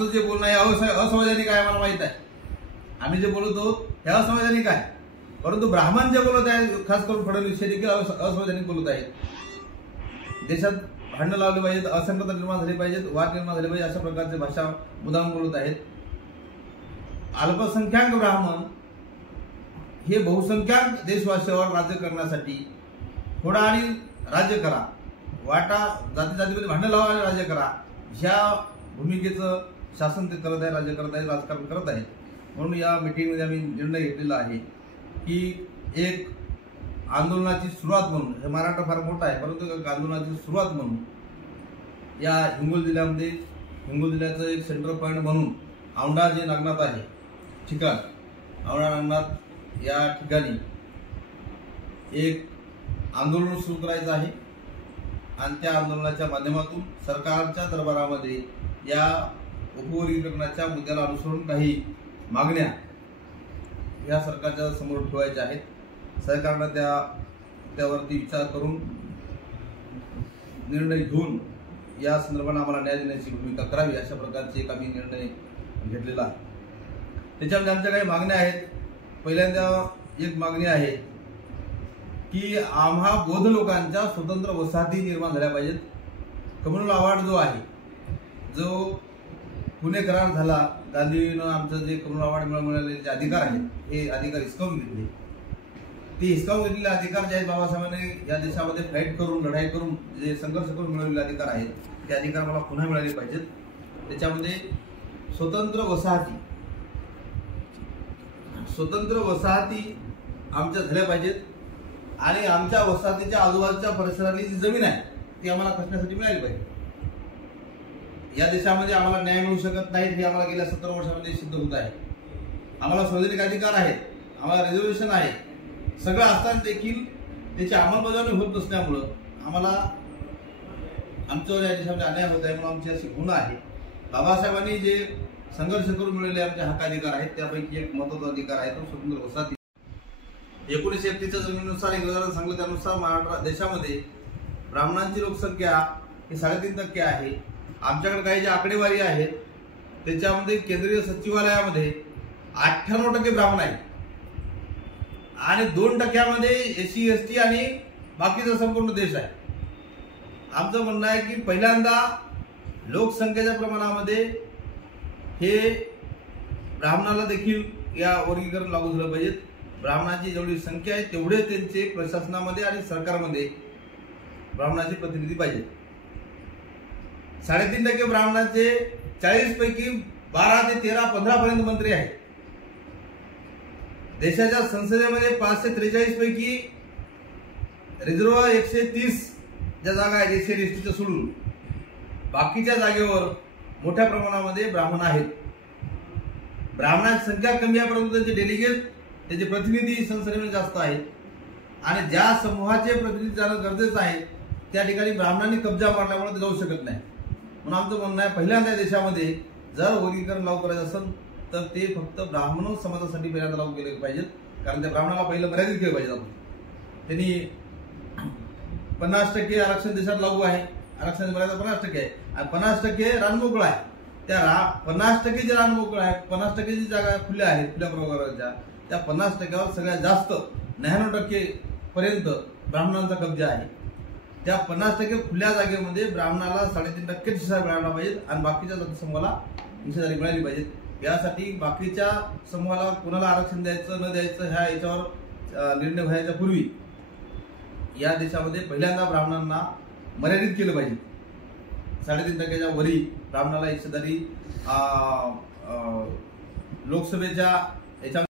आमचं जे बोलणं आहे असंवैधानिक आहे, मला माहित आहे. आम्ही जे बोलतो हे असंवैधानिक आहे, परंतु ब्राह्मण जे बोलत आहे, खास करून फडणवीस हे देखील असंवैधानिक बोलत आहेत. देशात भांडणं लावली पाहिजेत, असंगतता निर्माण झाली पाहिजेत, वाद निर्माण झाले पाहिजे, अशा प्रकारचे भाषा मुद्दाम बोलत आहेत. अल्पसंख्याक ब्राह्मण हे बहुसंख्याक देशवासियावर राज्य करण्यासाठी थोडा आणि राज्य करा, वाटा जाती जातीमध्ये भांडण लावा आणि राज्य करा, ह्या भूमिकेचं शासन ते करत आहे, राज्य करत आहे, राजकारण करत आहे. म्हणून या मीटिंगमध्ये आम्ही निर्णय घेतलेला आहे की एक आंदोलनाची सुरुवात म्हणून, हे महाराष्ट्र फार मोठा आहे, परंतु आंदोलनाची सुरुवात म्हणून या हिंगोली जिल्ह्यामध्ये, हिंगोली जिल्ह्याचं एक सेंटर पॉईंट म्हणून औंढा जे नागनाथ आहे ठिकाण, औंढा नागनाथ या ठिकाणी एक आंदोलन सुरू करायचं आहे. आणि त्या आंदोलनाच्या माध्यमातून सरकारच्या दरबारामध्ये या उपवर्गीकरणाच्या मुद्द्याला अनुसरून काही मागण्या या सरकारच्या समोर ठेवायच्या आहेत. सरकारनं त्यावरती विचार करून निर्णय घेऊन या संदर्भात आम्हाला न्याय देण्याची भूमिका करावी, अशा प्रकारचे एक आम्ही निर्णय घेतलेला आहे. त्याच्यामध्ये आमच्या काही मागण्या आहेत. पहिल्यांदा एक मागणी आहे की आम्हा बौद्ध लोकांच्या स्वतंत्र वसाहती निर्माण झाल्या पाहिजेत. कम्युनल अवॉर्ड जो आहे, जो पुणे करार झाला, गांधीनं आमचं जे कम्युनल अवॉर्ड मिळवलेले जे अधिकार आहेत, हे अधिकार हिसकावून घेतले. ते हिसकावून घेतलेले अधिकार जे आहेत, बाबासाहेबांनी या देशामध्ये फाईट करून, लढाई करून, जे संघर्ष करून मिळवलेले अधिकार आहेत, ते अधिकार मला पुन्हा मिळाले पाहिजेत. त्याच्यामध्ये स्वतंत्र वसाहती आमच्या झाल्या पाहिजेत आणि आमच्या वसाहतीच्या आजूबाजूच्या परिसरातली जी जमीन आहे ती आम्हाला खचण्यासाठी मिळाली पाहिजे. या देशामध्ये आम्हाला न्याय मिळू शकत नाही, हे आम्हाला गेल्या 70 वर्षांमध्ये सिद्ध होत आहे. आम्हाला संवैधानिक अधिकार आहेत, आम्हाला रिझर्वेशन आहे, सगळं असताना देखील त्याची अंमलबजावणी होत नसल्यामुळं आम्हाला आमच्यावर या देशामध्ये अन्याय होत आहे. म्हणून आमची अशी गुन्हा आहे. बाबासाहेबांनी जे संघर्ष करून मिळवलेले आमचे हक्काधिकार आहेत, त्यापैकी एक महत्त्वाचा अधिकार आहे तो स्वतंत्र वसाहती. 1931च्या जमिनीनुसार, इंग्रजांनी सांगितलं त्यानुसार महाराष्ट्र देशामध्ये ब्राह्मणांची लोकसंख्या ही 3.5% आहे. आमच्याकडे काही जे आकडेवारी आहेत त्याच्यामध्ये केंद्रीय सचिवालयामध्ये 98% ब्राह्मण आहेत आणि 2% SC ST आणि बाकीचा संपूर्ण देश आहे. आमचं म्हणणं आहे की पहिल्यांदा लोकसंख्येच्या प्रमाणामध्ये हे ब्राह्मणाला देखील या वर्गीकरण लागू झालं पाहिजे. ब्राह्मणाची जेवढी संख्या आहे तेवढे त्यांचे प्रशासनामध्ये आणि सरकारमध्ये ब्राह्मणाचे प्रतिनिधी पाहिजे. 3.5% ब्राह्मणांचे 40 पैकी 12 ते 13, 15 पर्यंत मंत्री आहेत. देशाच्या संसदेमध्ये 543 पैकी रिझर्व्ह 130 ज्या जागा आहेत SC आणि ST सोडून बाकीच्या जागेवर मोठ्या प्रमाणामध्ये ब्राह्मण आहेत. ब्राह्मणांची संख्या कमी आहे, परंतु त्यांचे डेलिगेट, त्याचे प्रतिनिधी संसदेमध्ये जास्त आहेत आणि ज्या समूहाचे प्रतिनिधी जाणं गरजेचं आहे त्या ठिकाणी ब्राह्मणांनी कब्जा मारल्यामुळे ते जाऊ शकत नाही. म्हणून आमचं म्हणणं आहे पहिल्यांदा देशामध्ये जर वर्गीकरण लागू करायचं असेल तर ते फक्त ब्राह्मण समाजासाठी पहिल्यांदा लागू केले पाहिजेत, कारण त्या ब्राह्मणाला पहिलं मर्यादित केलं पाहिजे. त्यांनी 50% आरक्षण देशात लागू आहे, आरक्षणाची मर्यादा 50% आहे आणि 50% रानमोकळं आहे. त्या 50% जे रानमोकळं आहे, 50% जी जागा खुल्या आहेत, खुल्या प्रवर्गाच्या, त्या 50%वर सगळ्यात जास्त 99% पर्यंत ब्राह्मणांचा कब्जा आहे. त्या 50% खुल्या जागेमध्ये ब्राह्मणाला 3.5% हिस्सा मिळाला पाहिजे आणि बाकीच्या जाती समूहाला हिस्सेदारी मिळाली पाहिजे. यासाठी बाकीच्या समूहाला कुणाला आरक्षण द्यायचं न द्यायचं ह्या याच्यावर निर्णय व्हायच्या पूर्वी या देशामध्ये पहिल्यांदा ब्राह्मणांना मर्यादित केलं पाहिजे. 3.5%च्या वरी ब्राह्मणाला हिस्सेदारी लोकसभेच्या याच्या